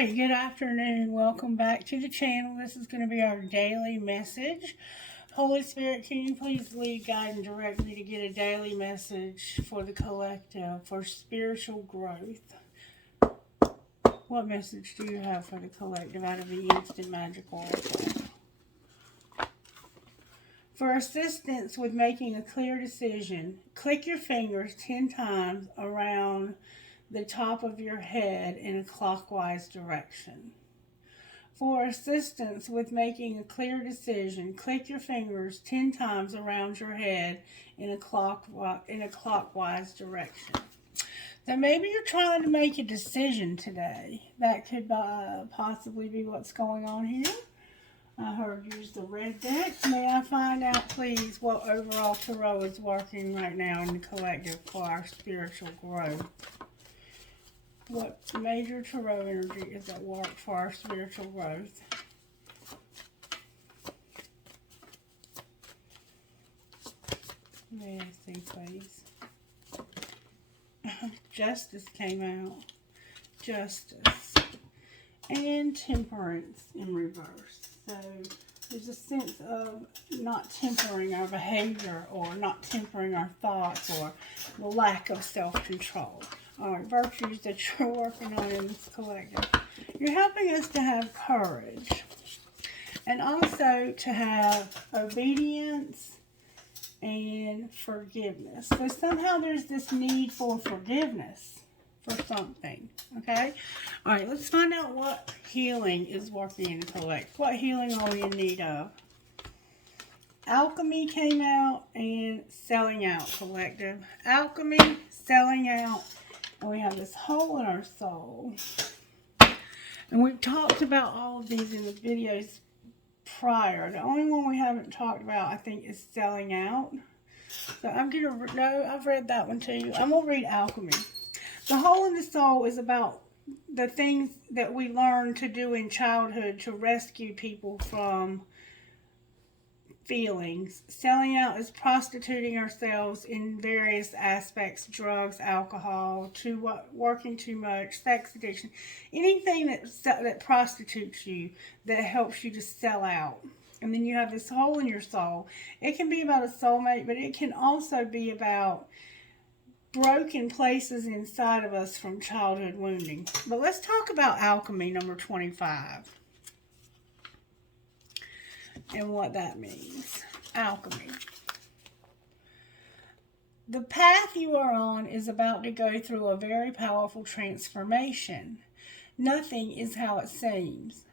Alright, good afternoon. Welcome back to the channel. This is going to be our daily message. Holy Spirit, can you please lead, guide, and direct me to get a daily message for the collective, for spiritual growth? What message do you have for the collective out of the Instant Magic Oracle? For assistance with making a clear decision, click your fingers 10 times around the top of your head in a clockwise direction. For assistance with making a clear decision, click your fingers 10 times around your head in a clockwise direction. So maybe you're trying to make a decision today. That could possibly be what's going on here. I heard use the red deck. May I find out, please, what overall tarot is working right now in the collective for our spiritual growth? What major tarot energy is at work for our spiritual growth? May I see, please? Justice came out. Justice. And Temperance in reverse. So there's a sense of not tempering our behavior or not tempering our thoughts or the lack of self-control. All right, virtues that you're working on in this collective. You're helping us to have courage and also to have obedience and forgiveness. So somehow there's this need for forgiveness for something, okay? All right, let's find out what healing is working in the collective. What healing are we in need of? Alchemy came out and selling out, collective. Alchemy, selling out. And we have this hole in our soul. And we've talked about all of these in the videos prior. The only one we haven't talked about, I think, is selling out. So I'm going to, no, I've read that one too. I'm going to read Alchemy. The hole in the soul is about the things that we learn to do in childhood to rescue people from feelings. Selling out is prostituting ourselves in various aspects: drugs, alcohol, working too much, sex addiction, anything that prostitutes you, that helps you to sell out. And then you have this hole in your soul. It can be about a soulmate, but it can also be about broken places inside of us from childhood wounding. But let's talk about Alchemy number 25. And what that means. Alchemy. The path you are on is about to go through a very powerful transformation. Nothing is how it seems.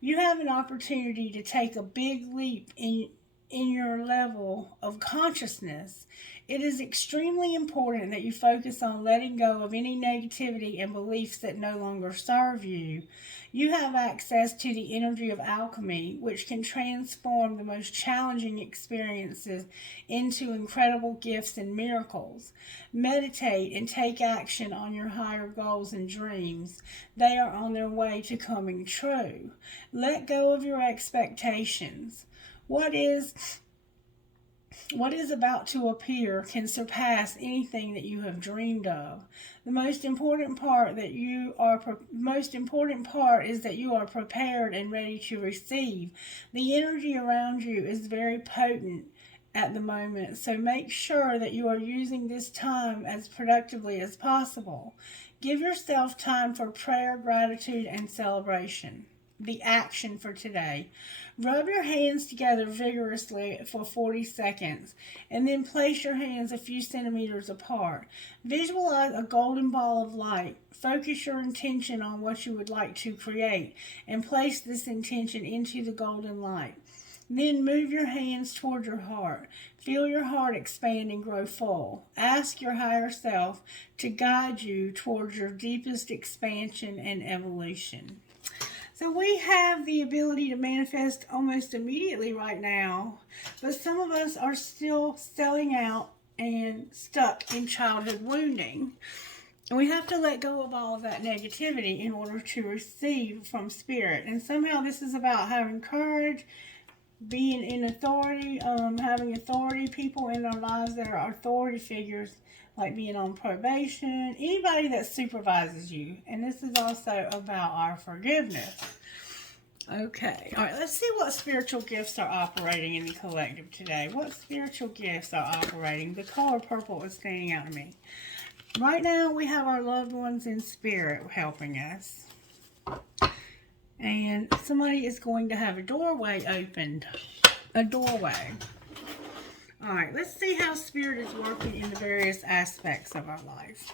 You have an opportunity to take a big leap in your level of consciousness. It is extremely important that you focus on letting go of any negativity and beliefs that no longer serve you. You have access to the energy of alchemy, which can transform the most challenging experiences into incredible gifts and miracles. Meditate and take action on your higher goals and dreams. They are on their way to coming true. Let go of your expectations. What is about to appear can surpass anything that you have dreamed of. The most important part is that you are prepared and ready to receive. The energy around you is very potent at the moment, so make sure that you are using this time as productively as possible. Give yourself time for prayer, gratitude, and celebration. The action for today. Rub your hands together vigorously for 40 seconds and then place your hands a few centimeters apart. Visualize a golden ball of light. Focus your intention on what you would like to create and place this intention into the golden light. Then move your hands toward your heart. Feel your heart expand and grow full. Ask your higher self to guide you towards your deepest expansion and evolution. So we have the ability to manifest almost immediately right now, but some of us are still selling out and stuck in childhood wounding. And we have to let go of all of that negativity in order to receive from Spirit. And somehow this is about having courage being in authority, having authority, people in our lives that are authority figures, like being on probation, anybody that supervises you. And this is also about our forgiveness. Okay, all right, let's see what spiritual gifts are operating in the collective today. What spiritual gifts are operating? The color purple is standing out to me. Right now, we have our loved ones in spirit helping us. And somebody is going to have a doorway opened. A doorway. Alright, let's see how Spirit is working in the various aspects of our life.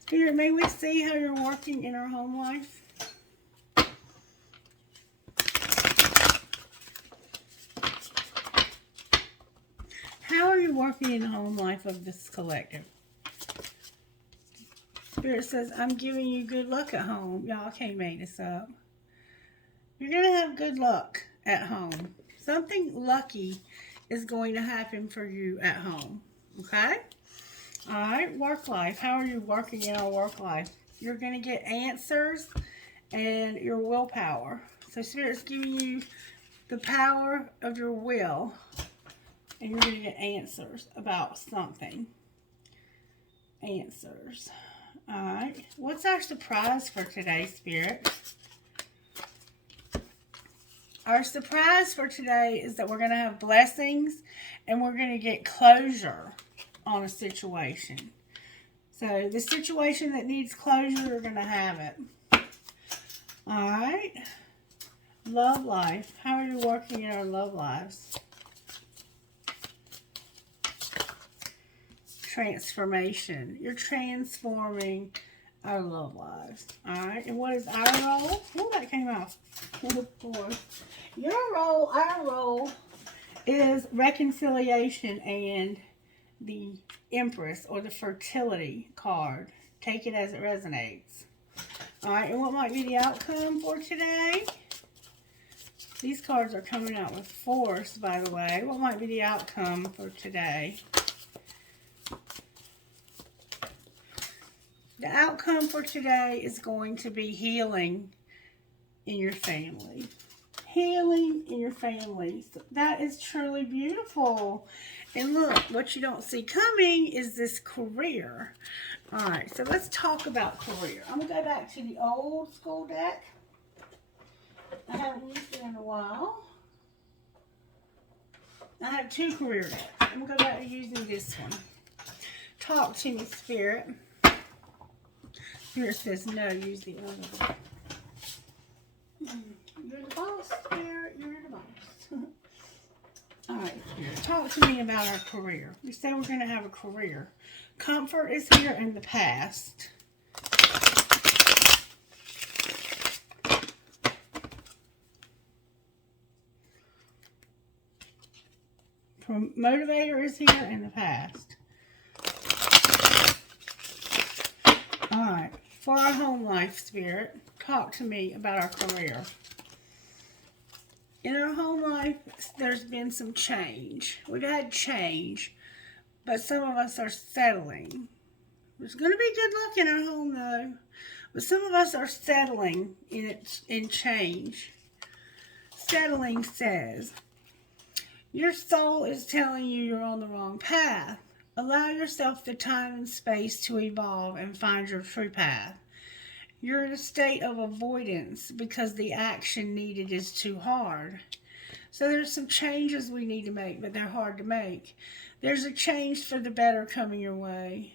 Spirit, may we see how you're working in our home life? How are you working in the home life of this collective? Spirit says, I'm giving you good luck at home. Y'all can't make this up. You're going to have good luck at home. Something lucky is going to happen for you at home. Okay? Alright, work life. How are you working in our work life? You're going to get answers and your willpower. So Spirit's giving you the power of your will. And you're going to get answers about something. Answers. Alright. What's our surprise for today, Spirit? Our surprise for today is that we're going to have blessings and we're going to get closure on a situation. So the situation that needs closure, we're going to have it. Alright. Love life. How are you working in our love lives? Transformation. You're transforming our love lives. Alright. And what is our role? Oh, that came out. Oh, boy. Our role is reconciliation and the Empress or the fertility card. Take it as it resonates. Alright, and what might be the outcome for today? These cards are coming out with force, by the way. What might be the outcome for today? The outcome for today is going to be healing in your family. Healing in your family. So that is truly beautiful. And look, what you don't see coming is this career. Alright, so let's talk about career. I'm going to go back to the old school deck. I haven't used it in a while. I have two career decks. I'm going to go back to using this one. Talk to me, Spirit. Spirit says no, use the other one. You're the boss, Spirit. You're the boss. Alright, Spirit. Talk to me about our career. We say we're going to have a career. Comfort is here in the past. Motivator is here in the past. Alright, for our home life, Spirit, talk to me about our career. In our home life, there's been some change. We've had change, but some of us are settling. There's going to be good luck in our home, though. But some of us are settling in change. Settling says, your soul is telling you you're on the wrong path. Allow yourself the time and space to evolve and find your true path. You're in a state of avoidance because the action needed is too hard. So there's some changes we need to make, but they're hard to make. There's a change for the better coming your way.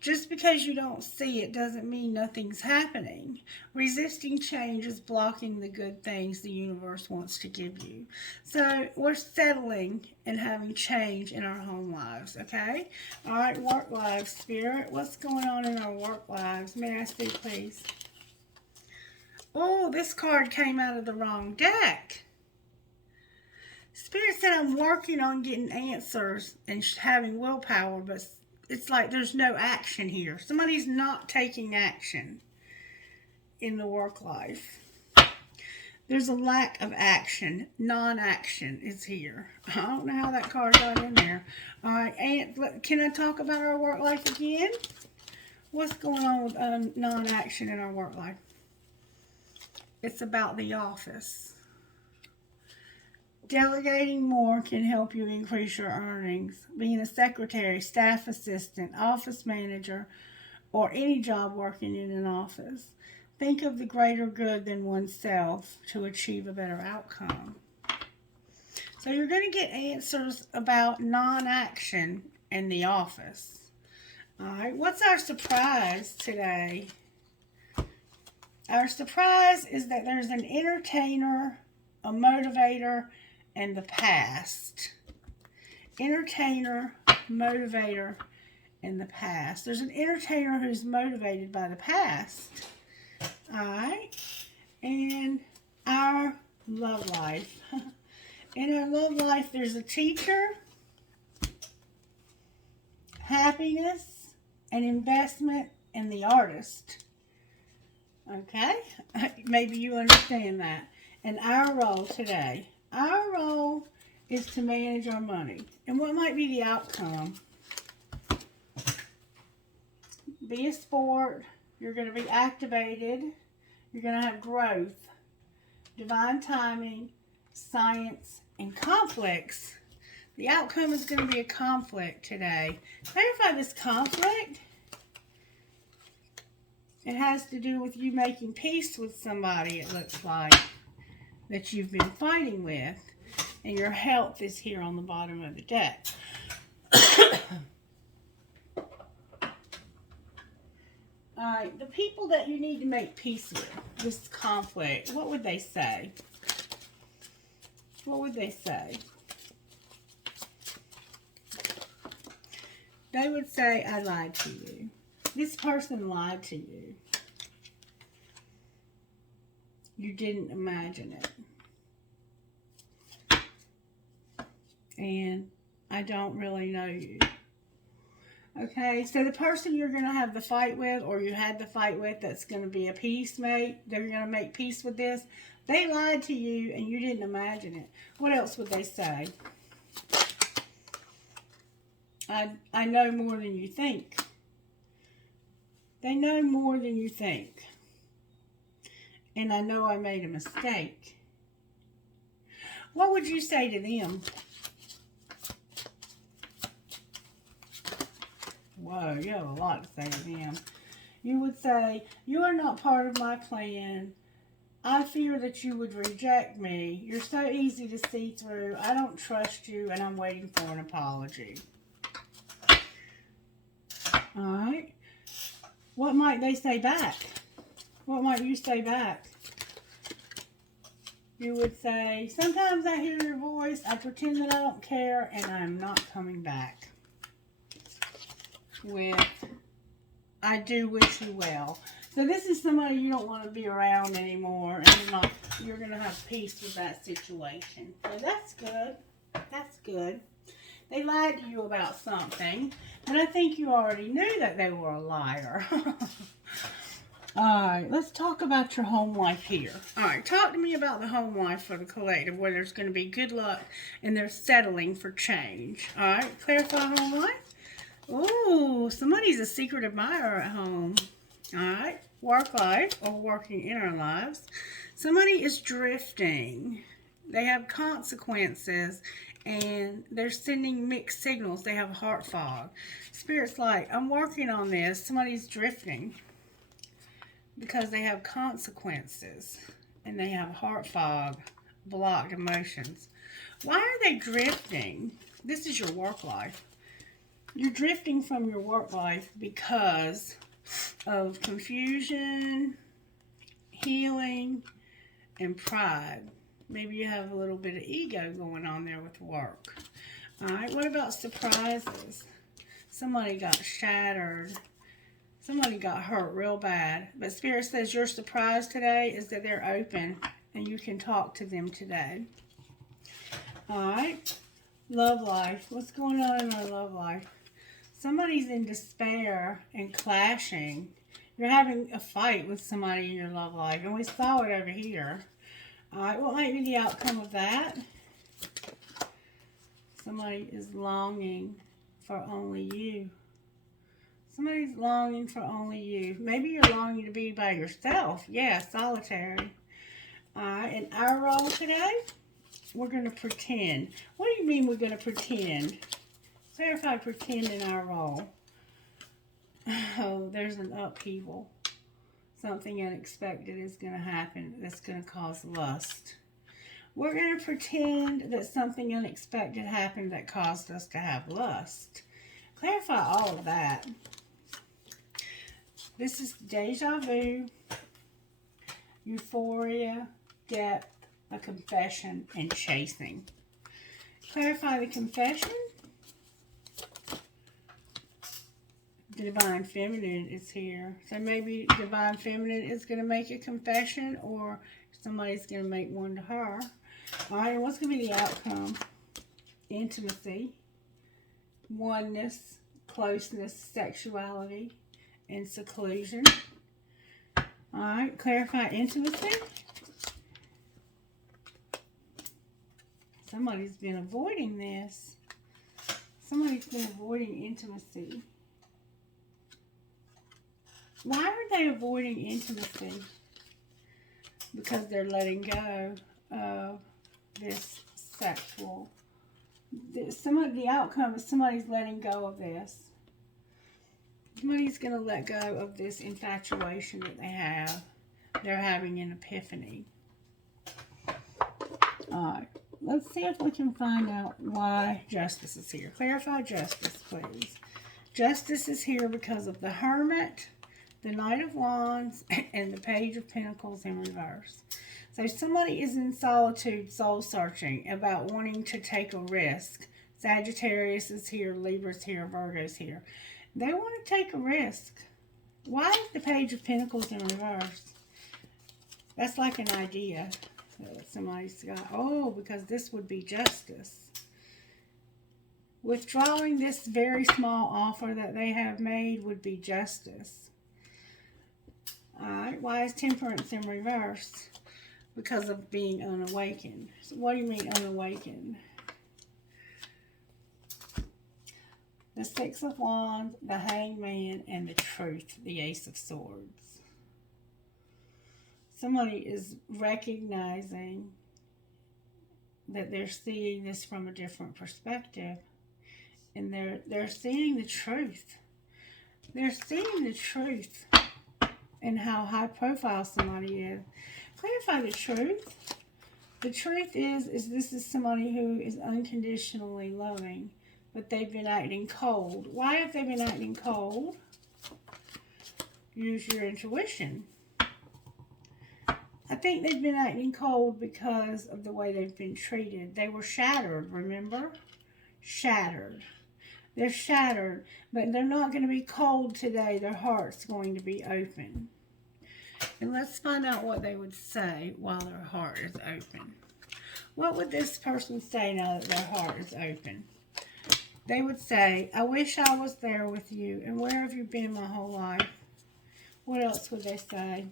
Just because you don't see it doesn't mean nothing's happening. Resisting change is blocking the good things the universe wants to give you. So we're settling and having change in our home lives, okay? All right, work lives, Spirit. What's going on in our work lives? May I see, please? Oh, this card came out of the wrong deck. Spirit said I'm working on getting answers and having willpower, but it's like there's no action here. Somebody's not taking action in the work life. There's a lack of action. Non-action is here. I don't know how that card got in there. All right, and can I talk about our work life again? What's going on with non-action in our work life? It's about the office. Delegating more can help you increase your earnings. Being a secretary, staff assistant, office manager, or any job working in an office. Think of the greater good than oneself to achieve a better outcome. So you're going to get answers about non-action in the office. All right, what's our surprise today? Our surprise is that there's an entertainer, a motivator, and the past. Entertainer, motivator, and the past. There's an entertainer who's motivated by the past. Alright. And our love life. In our love life, there's a teacher, happiness, and investment, and the artist. Okay? Maybe you understand that. And our role today. Our role is to manage our money. And what might be the outcome? Be a sport. You're going to be activated. You're going to have growth, divine timing, science, and conflicts. The outcome is going to be a conflict today. Clarify this conflict. It has to do with you making peace with somebody, it looks like, that you've been fighting with. And your health is here on the bottom of the deck. Alright, the people that you need to make peace with, this conflict, what would they say? What would they say? They would say, I lied to you. This person lied to you. You didn't imagine it. And I don't really know you. Okay, so the person you're going to have the fight with, or you had the fight with, that's going to be a peacemate, they're going to make peace with this, they lied to you and you didn't imagine it. What else would they say? I know more than you think. They know more than you think. And I know I made a mistake. What would you say to them? Whoa, you have a lot to say to them. You would say, you are not part of my plan. I fear that you would reject me. You're so easy to see through. I don't trust you, and I'm waiting for an apology. Alright. What might they say back? What might you say back? You would say, sometimes I hear your voice, I pretend that I don't care, and I'm not coming back. With, I do wish you well. So this is somebody you don't want to be around anymore, and you're going to have peace with that situation. So that's good. That's good. They lied to you about something, but I think you already knew that they were a liar. Alright, let's talk about your home life here. Alright, talk to me about the home life for the collective, where there's going to be good luck and they're settling for change. Alright, clarify home life. Ooh, somebody's a secret admirer at home. Alright, work life or working in our lives. Somebody is drifting. They have consequences and they're sending mixed signals. They have heart fog. Spirit's like, I'm working on this. Somebody's drifting because they have consequences and they have heart fog, blocked emotions. Why are they drifting? This is your work life. You're drifting from your work life because of confusion, healing, and pride. Maybe you have a little bit of ego going on there with work. Alright, what about surprises? Somebody got shattered. Somebody got hurt real bad. But Spirit says your surprise today is that they're open and you can talk to them today. Alright, love life. What's going on in our love life? Somebody's in despair and clashing. You're having a fight with somebody in your love life. And we saw it over here. Alright, what might be the outcome of that? Somebody is longing for only you. Somebody's longing for only you. Maybe you're longing to be by yourself. Yeah, solitary. Alright, and our role today we're going to pretend. What do you mean we're going to pretend? Clarify pretend in our role. Oh, there's an upheaval. Something unexpected is going to happen that's going to cause lust. We're going to pretend that something unexpected happened that caused us to have lust. Clarify all of that. This is deja vu, euphoria, depth, a confession, and chasing. Clarify the confession. The Divine Feminine is here. So maybe Divine Feminine is going to make a confession, or somebody's going to make one to her. Alright, what's going to be the outcome? Intimacy, oneness, closeness, sexuality, and seclusion. Alright, clarify intimacy. Somebody's been avoiding this. Somebody's been avoiding intimacy. Why are they avoiding intimacy? Because they're letting go of this sexual. The outcome is somebody's letting go of this. Somebody's going to let go of this infatuation that they have. They're having an epiphany. Alright, let's see if we can find out why Justice is here. Clarify Justice, please. Justice is here because of the Hermit, the Knight of Wands, and the Page of Pentacles in reverse. So somebody is in solitude, soul searching, about wanting to take a risk. Sagittarius is here, Libra's here, Virgo's here. They want to take a risk. Why is the Page of Pentacles in reverse? That's like an idea that somebody's got. Oh, because this would be justice. Withdrawing this very small offer that they have made would be justice. Alright, why is Temperance in reverse? Because of being unawakened. So what do you mean unawakened? The Six of Wands, the Hangman, and the Truth, the Ace of Swords. Somebody is recognizing that they're seeing this from a different perspective. And they're seeing the truth. They're seeing the truth in how high profile somebody is. Clarify the truth. The truth is this is somebody who is unconditionally loving, but they've been acting cold. Why have they been acting cold? Use your intuition. I think they've been acting cold because of the way they've been treated. They were shattered, remember? Shattered. They're shattered, but they're not going to be cold today. Their heart's going to be open. And let's find out what they would say while their heart is open. What would this person say now that their heart is open? They would say, I wish I was there with you, and where have you been my whole life? What else would they say?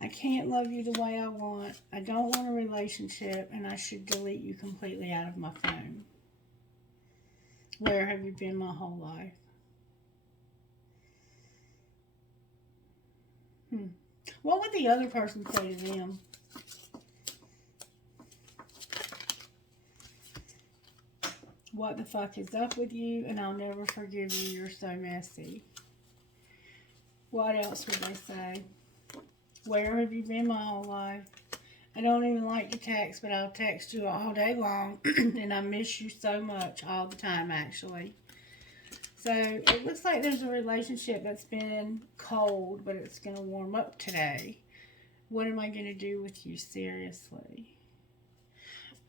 I can't love you the way I want. I don't want a relationship, and I should delete you completely out of my phone. Where have you been my whole life? What would the other person say to them? What the fuck is up with you? And I'll never forgive you. You're so messy. What else would they say? Where have you been my whole life? I don't even like to text, but I'll text you all day long. And I miss you so much all the time, actually. So it looks like there's a relationship that's been cold, but it's going to warm up today. What am I going to do with you, seriously?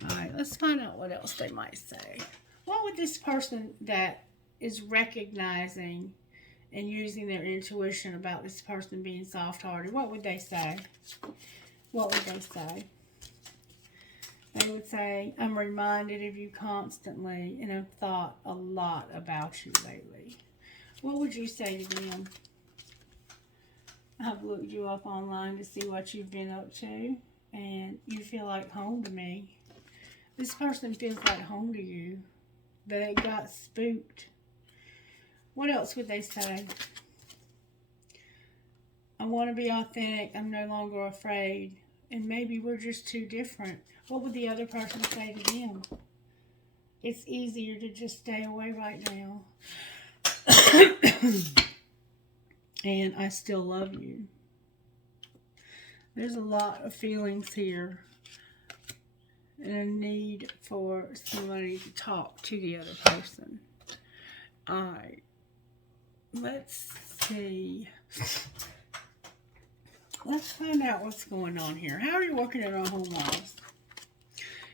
All right, let's find out what else they might say. What would this person that is recognizing and using their intuition about this person being soft-hearted, what would they say? What would they say? They would say, I'm reminded of you constantly and have thought a lot about you lately. What would you say to them? I've looked you up online to see what you've been up to, and you feel like home to me. This person feels like home to you, but they got spooked. What else would they say? I want to be authentic. I'm no longer afraid. And maybe we're just too different. What would the other person say to them? It's easier to just stay away right now. And I still love you. There's a lot of feelings here. And a need for somebody to talk to the other person. Alright. Let's see. Let's find out what's going on here. How are you working in our home lives?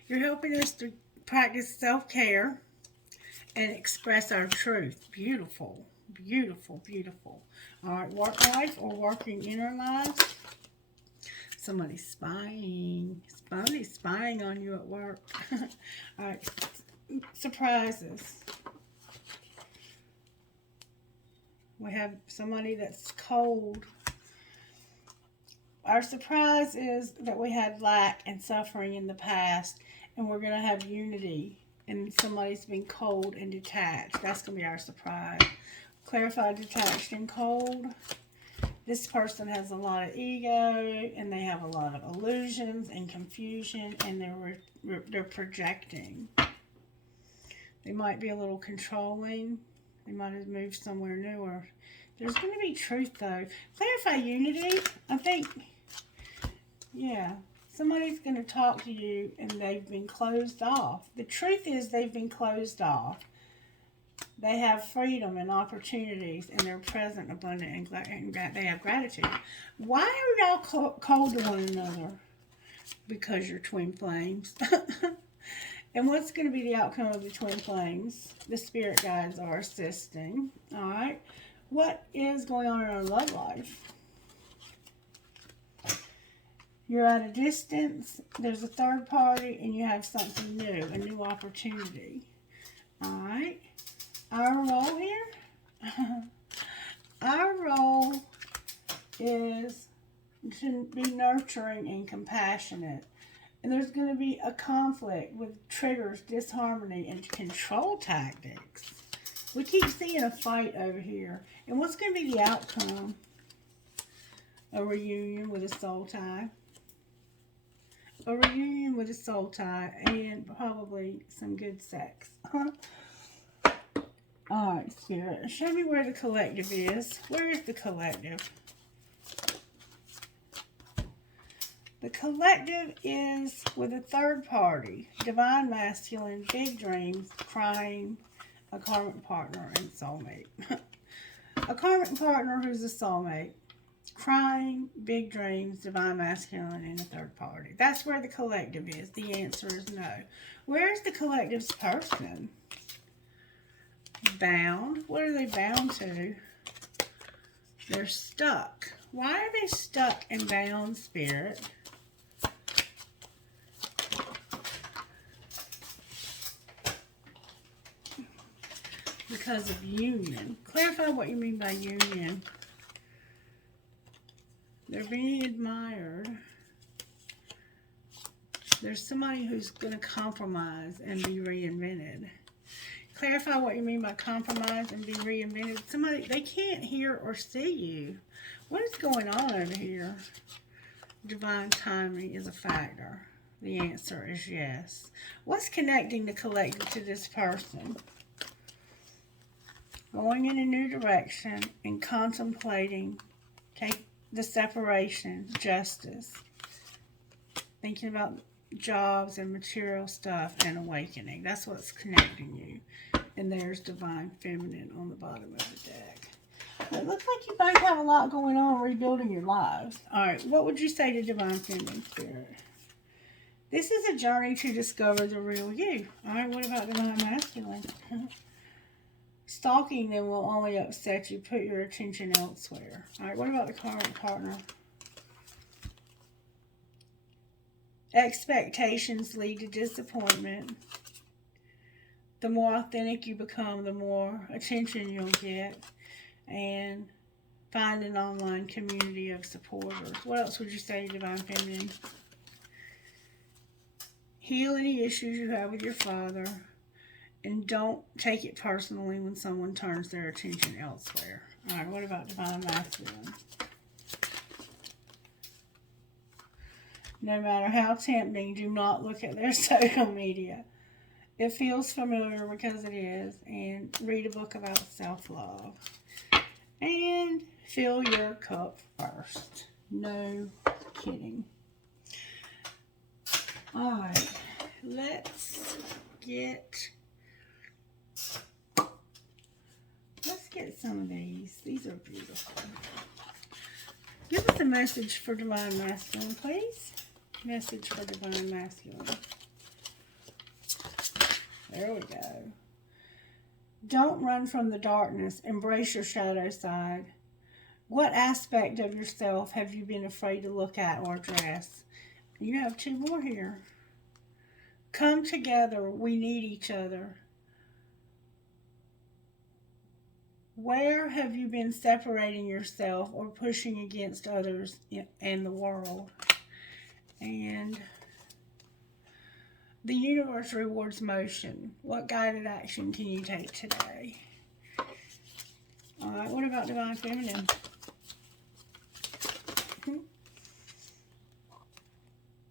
You're helping us to practice self-care and express our truth. Beautiful. Beautiful, beautiful. Alright, work life or working in our lives. Somebody's spying. Somebody's spying on you at work. Alright, surprises. We have somebody that's cold. Our surprise is that we had lack and suffering in the past, and we're going to have unity, and somebody's been cold and detached. That's going to be our surprise. Clarify detached and cold. This person has a lot of ego, and they have a lot of illusions and confusion, and they're projecting. They might be a little controlling. They might have moved somewhere newer. There's going to be truth, though. Clarify unity. I think, yeah, somebody's going to talk to you, and they've been closed off. The truth is they've been closed off. They have freedom and opportunities, and they're present, abundant, and they have gratitude. Why are y'all cold to one another? Because you're twin flames. And what's going to be the outcome of the twin flames? The spirit guides are assisting. All right. What is going on in our love life? You're at a distance. There's a third party, and you have something new, a new opportunity. All right. Our role here? Our role is to be nurturing and compassionate. And there's going to be a conflict with triggers, disharmony, and control tactics. We keep seeing a fight over here. And what's going to be the outcome? A reunion with a soul tie. A reunion with a soul tie and probably some good sex. Alright, Spirit. Show me where the collective is. Where is the collective? The collective is with a third party. Divine masculine, big dreams, crying, a karmic partner, and soulmate. A karmic partner who's a soulmate. Crying, big dreams, divine masculine, and a third party. That's where the collective is. The answer is no. Where's the collective's person? Bound. What are they bound to? They're stuck. Why are they stuck and bound, Spirit? Because of union. Clarify what you mean by union. They're being admired. There's somebody who's going to compromise and be reinvented. Clarify what you mean by compromise and be reinvented. Somebody, they can't hear or see you. What is going on over here? Divine timing is a factor. The answer is yes. What's connecting the collective to this person? Going in a new direction and contemplating the separation, justice. Thinking about jobs and material stuff and awakening. That's what's connecting you. And there's divine feminine on the bottom of the deck. It looks like you both have a lot going on rebuilding your lives. Alright, what would you say to divine feminine, Spirit? This is a journey to discover the real you. Alright, what about divine masculine? Stalking them will only upset you. Put your attention elsewhere. Alright, what about the karmic partner? Expectations lead to disappointment. The more authentic you become, the more attention you'll get. And find an online community of supporters. What else would you say, Divine Feminine? Heal any issues you have with your father. And don't take it personally when someone turns their attention elsewhere. Alright, what about Divine Masculine? No matter how tempting, do not look at their social media. It feels familiar because it is. And read a book about self-love. And fill your cup first. No kidding. Alright, let's get some of these. These are beautiful. Give us a message for Divine Masculine, please. Message for Divine Masculine. There we go. Don't run from the darkness. Embrace your shadow side. What aspect of yourself have you been afraid to look at or address? You have two more here. Come together. We need each other. Where have you been separating yourself or pushing against others and the world? And the universe rewards motion. What guided action can you take today? All right, what about Divine Feminine?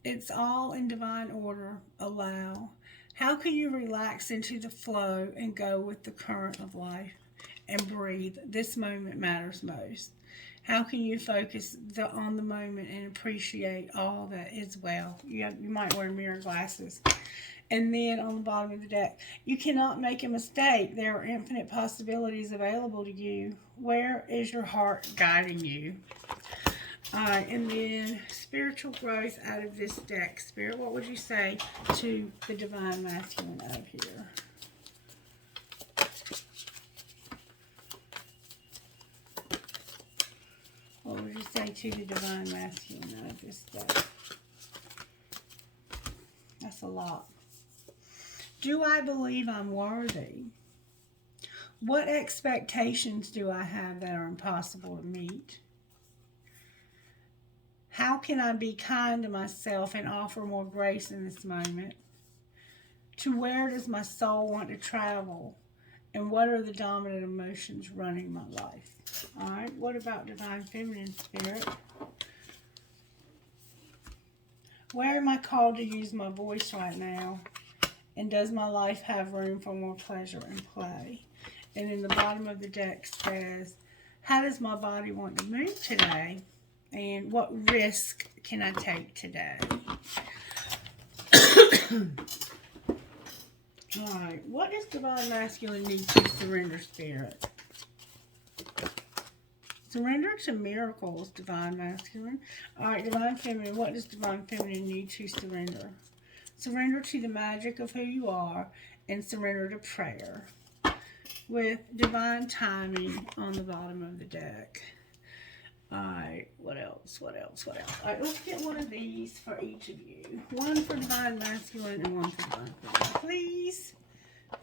It's all in divine order. Allow. How can you relax into the flow and go with the current of life and breathe? This moment matters most. How can you focus on the moment and appreciate all that is well? You might wear mirror glasses. And then on the bottom of the deck, you cannot make a mistake. There are infinite possibilities available to you. Where is your heart guiding you? Alright, and then spiritual growth out of this deck. Spirit, what would you say to the Divine Masculine out of here? What would you say to the Divine Masculine out of this deck? That's a lot. Do I believe I'm worthy? What expectations do I have that are impossible to meet? How can I be kind to myself and offer more grace in this moment? To where does my soul want to travel? And what are the dominant emotions running my life? All right, what about Divine Feminine, Spirit? Where am I called to use my voice right now? And does my life have room for more pleasure and play? And in the bottom of the deck says, how does my body want to move today? And what risk can I take today? Alright, what does Divine Masculine need to surrender, Spirit? Surrender to miracles, Divine Masculine. Alright, Divine Feminine, what does Divine Feminine need to surrender? Surrender to the magic of who you are and surrender to prayer. With divine timing on the bottom of the deck. Alright, what else? Alright, let's get one of these for each of you. One for Divine Masculine and one for Divine Feminine. Please.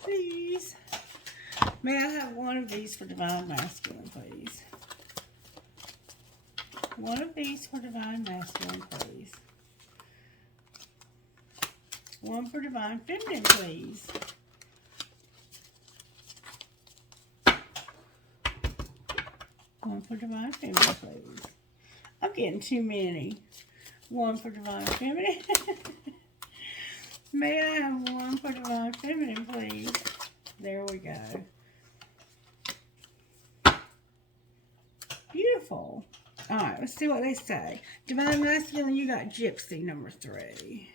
Please. May I have one of these for Divine Masculine, please? One of these for Divine Masculine, please. One for Divine Feminine, please. One for Divine Feminine, please. I'm getting too many. One for Divine Feminine. May I have one for Divine Feminine, please? There we go. Beautiful. Alright, let's see what they say. Divine Masculine, you got Gypsy, number 3.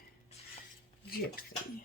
Gypsy.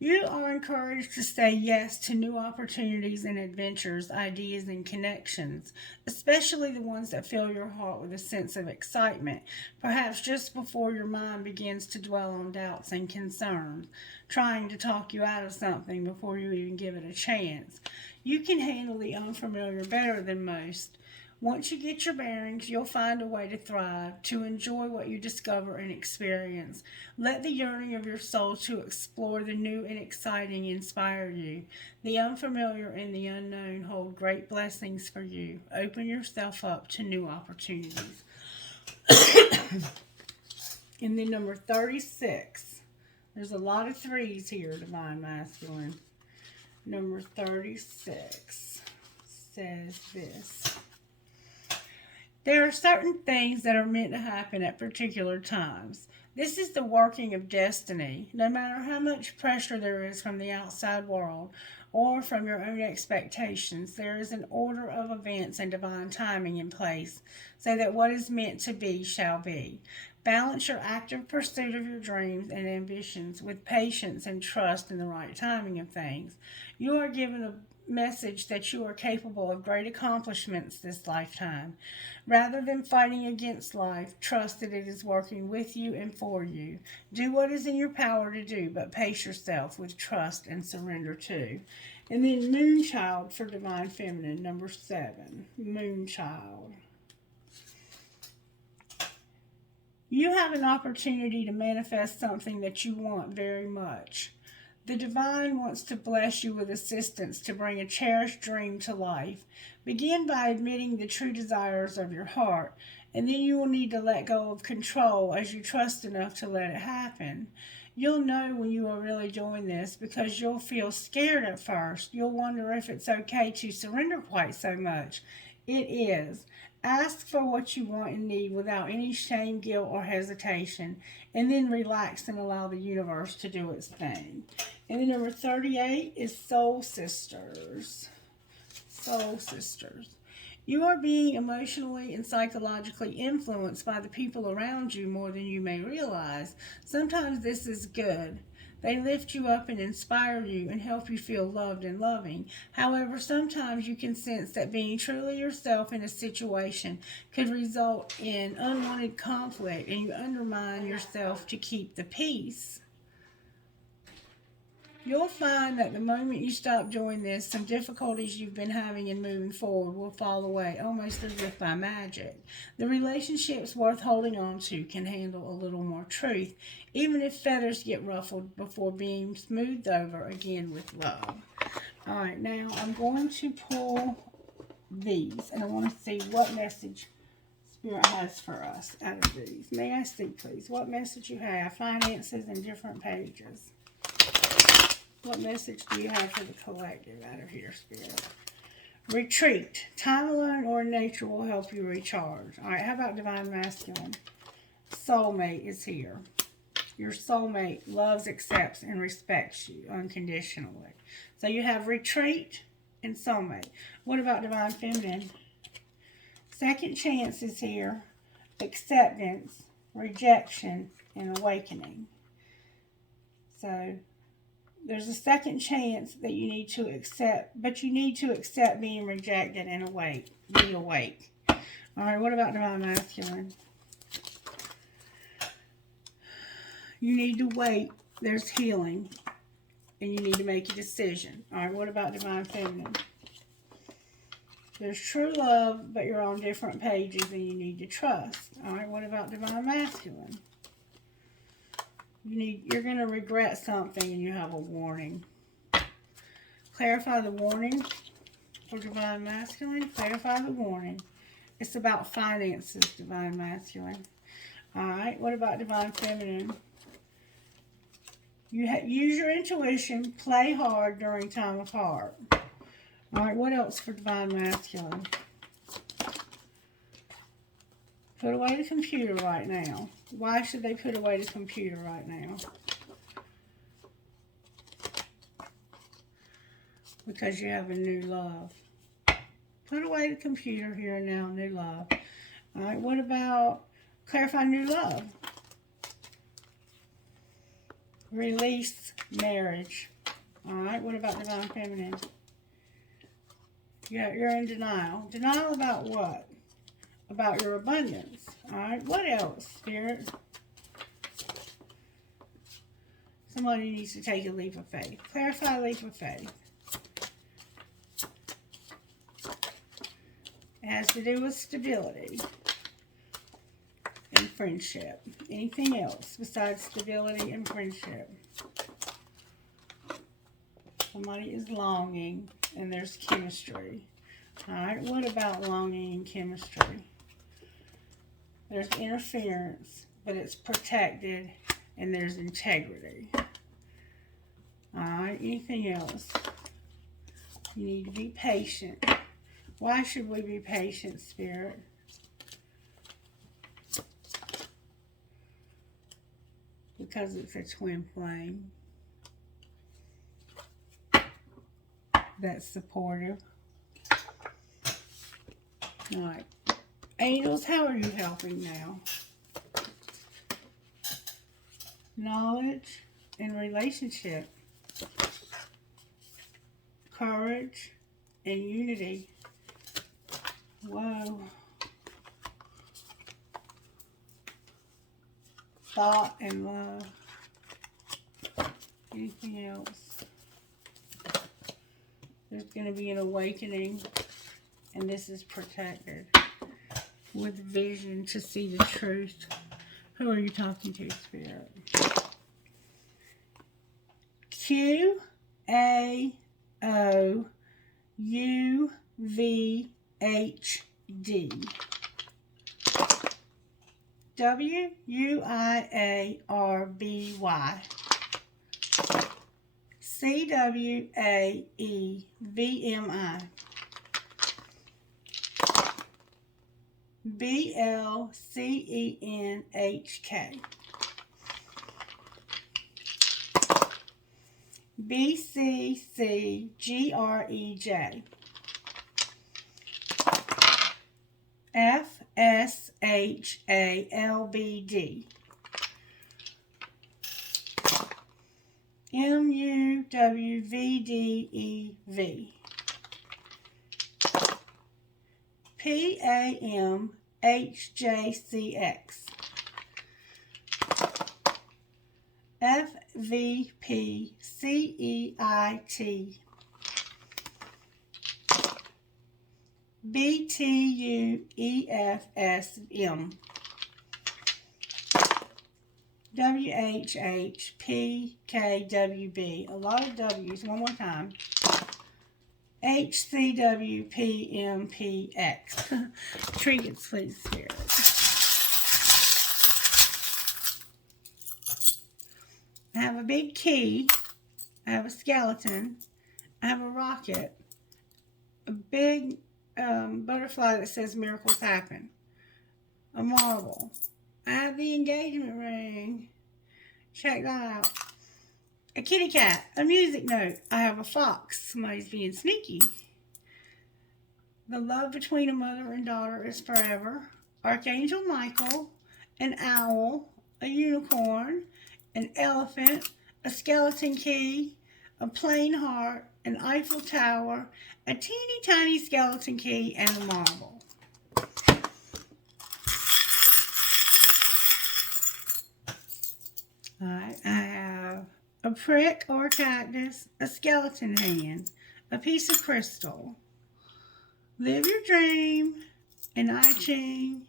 You are encouraged to say yes to new opportunities and adventures, ideas, and connections, especially the ones that fill your heart with a sense of excitement, perhaps just before your mind begins to dwell on doubts and concerns, trying to talk you out of something before you even give it a chance. You can handle the unfamiliar better than most. Once you get your bearings, you'll find a way to thrive, to enjoy what you discover and experience. Let the yearning of your soul to explore the new and exciting inspire you. The unfamiliar and the unknown hold great blessings for you. Open yourself up to new opportunities. And then number 36. There's a lot of 3s here, Divine Masculine. Number 36 says this. There are certain things that are meant to happen at particular times. This is the working of destiny. No matter how much pressure there is from the outside world or from your own expectations, there is an order of events and divine timing in place so that what is meant to be shall be. Balance your active pursuit of your dreams and ambitions with patience and trust in the right timing of things. You are given a message that you are capable of great accomplishments this lifetime. Rather than fighting against life, trust that it is working with you and for you. Do what is in your power to do, but pace yourself with trust and surrender too. And then Moonchild for Divine Feminine, number 7. Moonchild. You have an opportunity to manifest something that you want very much. The divine wants to bless you with assistance to bring a cherished dream to life. Begin by admitting the true desires of your heart, and then you will need to let go of control as you trust enough to let it happen. You'll know when you are really doing this because you'll feel scared at first. You'll wonder if it's okay to surrender quite so much. It is. Ask for what you want and need without any shame, guilt, or hesitation, and then relax and allow the universe to do its thing. And then number 38 is Soul Sisters. Soul Sisters. You are being emotionally and psychologically influenced by the people around you more than you may realize. Sometimes this is good. They lift you up and inspire you and help you feel loved and loving. However, sometimes you can sense that being truly yourself in a situation could result in unwanted conflict and you undermine yourself to keep the peace. You'll find that the moment you stop doing this, some difficulties you've been having in moving forward will fall away, almost as if by magic. The relationships worth holding on to can handle a little more truth, even if feathers get ruffled before being smoothed over again with love. All right, now I'm going to pull these, and I want to see what message Spirit has for us out of these. May I see, please, what message you have? Finances and different pages. What message do you have for the collective out of here, Spirit? Retreat. Time alone or in nature will help you recharge. All right, how about Divine Masculine? Soulmate is here. Your soulmate loves, accepts, and respects you unconditionally. So you have retreat and soulmate. What about Divine Feminine? Second chance is here. Acceptance, rejection, and awakening. So there's a second chance that you need to accept, but you need to accept being rejected and be awake. All right, what about Divine Masculine? You need to wait. There's healing, and you need to make a decision. All right, what about Divine Feminine? There's true love, but you're on different pages, and you need to trust. All right, what about Divine Masculine? You're going to regret something and you have a warning. Clarify the warning for Divine Masculine. Clarify the warning. It's about finances, Divine Masculine. Alright, what about Divine Feminine? Use your intuition. Play hard during time of heart. Alright, what else for Divine Masculine? Put away the computer right now. Why should they put away the computer right now? Because you have a new love. Put away the computer here and now, new love. All right, what about clarify new love? Release marriage. All right, what about Divine Feminine? You're in denial. Denial about what? About your abundance. All right, what else, Spirit? Somebody needs to take a leap of faith. Clarify leap of faith. It has to do with stability and friendship. Anything else besides stability and friendship? Somebody is longing and there's chemistry. All right, what about longing and chemistry? There's interference, but it's protected, and there's integrity. All right, anything else? You need to be patient. Why should we be patient, Spirit? because it's a twin flame that's supportive. All right. Angels, how are you helping now? Knowledge and relationship. Courage and unity. Whoa. Thought and love. Anything else? There's going to be an awakening, and this is protected with vision to see the truth. Who are you talking to, Spirit? QAOUVHD. WUIARBY. CWAEVMI. BLCENHK. BCCGREJ. FSHALBD. MUWVDEV. PAMHJCX. FVPCEIT. BTUEFSM. WHHPKWB. A lot of W's. One more time. HCWPMPX. Trinkets, please, Spirit. I have a big key. I have a skeleton. I have a rocket. A big butterfly that says miracles happen. A marble. I have the engagement ring. Check that out. A kitty cat. A music note. I have a fox. Somebody's being sneaky. The love between a mother and daughter is forever. Archangel Michael. An owl. A unicorn. An elephant. A skeleton key. A plain heart. An Eiffel Tower. A teeny tiny skeleton key. And a marble. Alright, I have a prick or a cactus, a skeleton hand, a piece of crystal. Live your dream, an I Ching,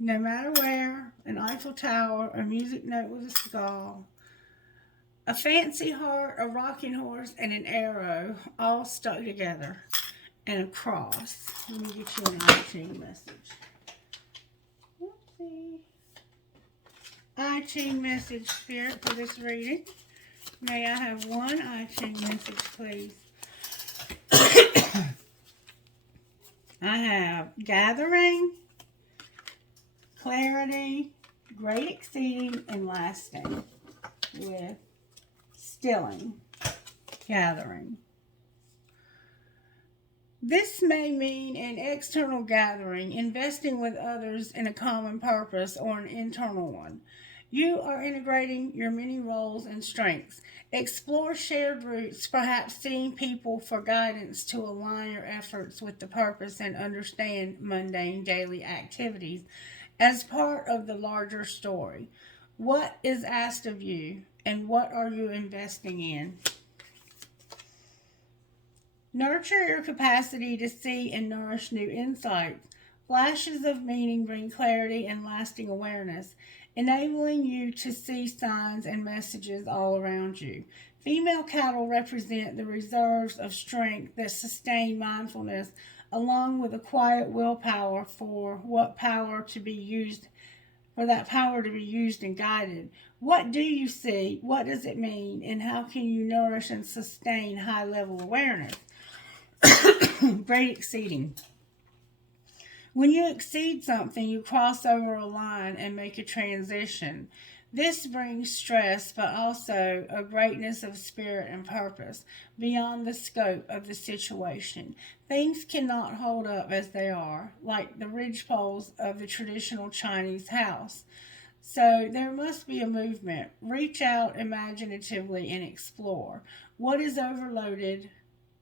no matter where, an Eiffel Tower, a music note with a skull, a fancy heart, a rocking horse, and an arrow all stuck together, and a cross. Let me get you an I Ching message. Whoopsie. I Ching message, Spirit, for this reading. May I have one I Ching message, please? I have gathering, clarity, great exceeding, and lasting with stilling, gathering. This may mean an external gathering, investing with others in a common purpose, or an internal one. You are integrating your many roles and strengths. Explore shared roots, perhaps seeing people for guidance to align your efforts with the purpose and understand mundane daily activities as part of the larger story. What is asked of you, and what are you investing in? Nurture your capacity to see and nourish new insights. Flashes of meaning bring clarity and lasting awareness, enabling you to see signs and messages all around you. Female cattle represent the reserves of strength that sustain mindfulness, along with a quiet willpower for that power to be used and guided. What do you see? What does it mean? And how can you nourish and sustain high-level awareness? Great exceeding. When you exceed something, you cross over a line and make a transition. This brings stress, but also a greatness of spirit and purpose beyond the scope of the situation. Things cannot hold up as they are, like the ridgepoles of the traditional Chinese house. So there must be a movement. Reach out imaginatively and explore. What is overloaded?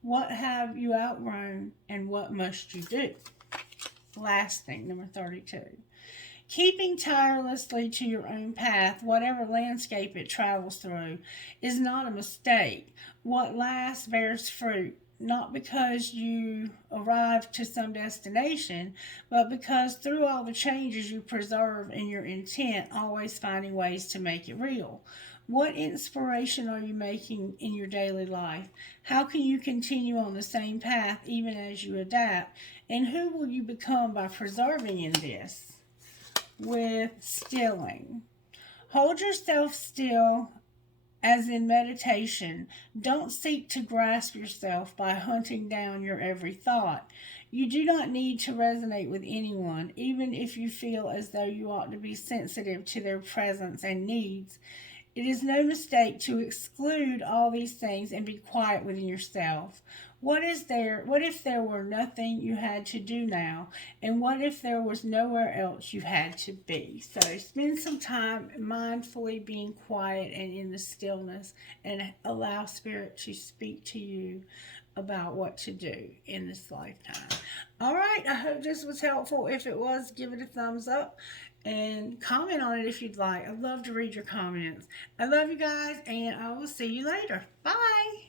What have you outgrown? And what must you do? Last thing, number 32. Keeping tirelessly to your own path, whatever landscape it travels through, is not a mistake. What lasts bears fruit, not because you arrive to some destination, but because through all the changes you preserve in your intent, always finding ways to make it real. What inspiration are you making in your daily life? How can you continue on the same path even as you adapt? And who will you become by preserving in this? With stilling. Hold yourself still as in meditation. Don't seek to grasp yourself by hunting down your every thought. You do not need to resonate with anyone, even if you feel as though you ought to be sensitive to their presence and needs. It is no mistake to exclude all these things and be quiet within yourself. What if there were nothing you had to do now? And what if there was nowhere else you had to be? So spend some time mindfully being quiet and in the stillness, and allow Spirit to speak to you about what to do in this lifetime. All right, I hope this was helpful. If it was, give it a thumbs up and comment on it if you'd like. I'd love to read your comments. I love you guys, and I will see you later. Bye.